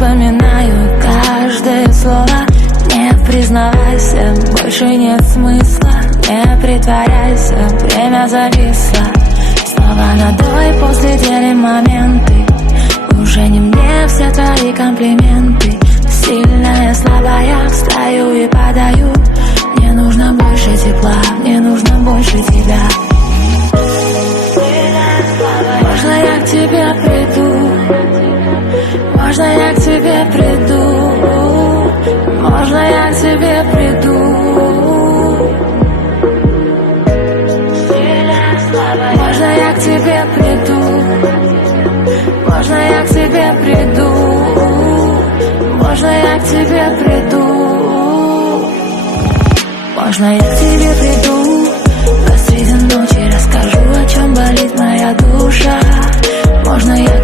вспоминаю каждое слово. Не признавайся, больше нет смысла. Не притворяйся, время зависло. Снова надой после делим моменты. Уже не мне все твои комплименты. Сильная, слабая, встаю и падаю. Мне нужно больше тепла, мне нужно больше тебя. Можно я к тебе приду? Можно я к тебе приду? Можно я к тебе приду? Можно я к тебе приду? Можно я к тебе приду? Можно я к тебе приду? Можно я к тебе приду? Посреди ночи расскажу, о чем болит моя душа. Можно я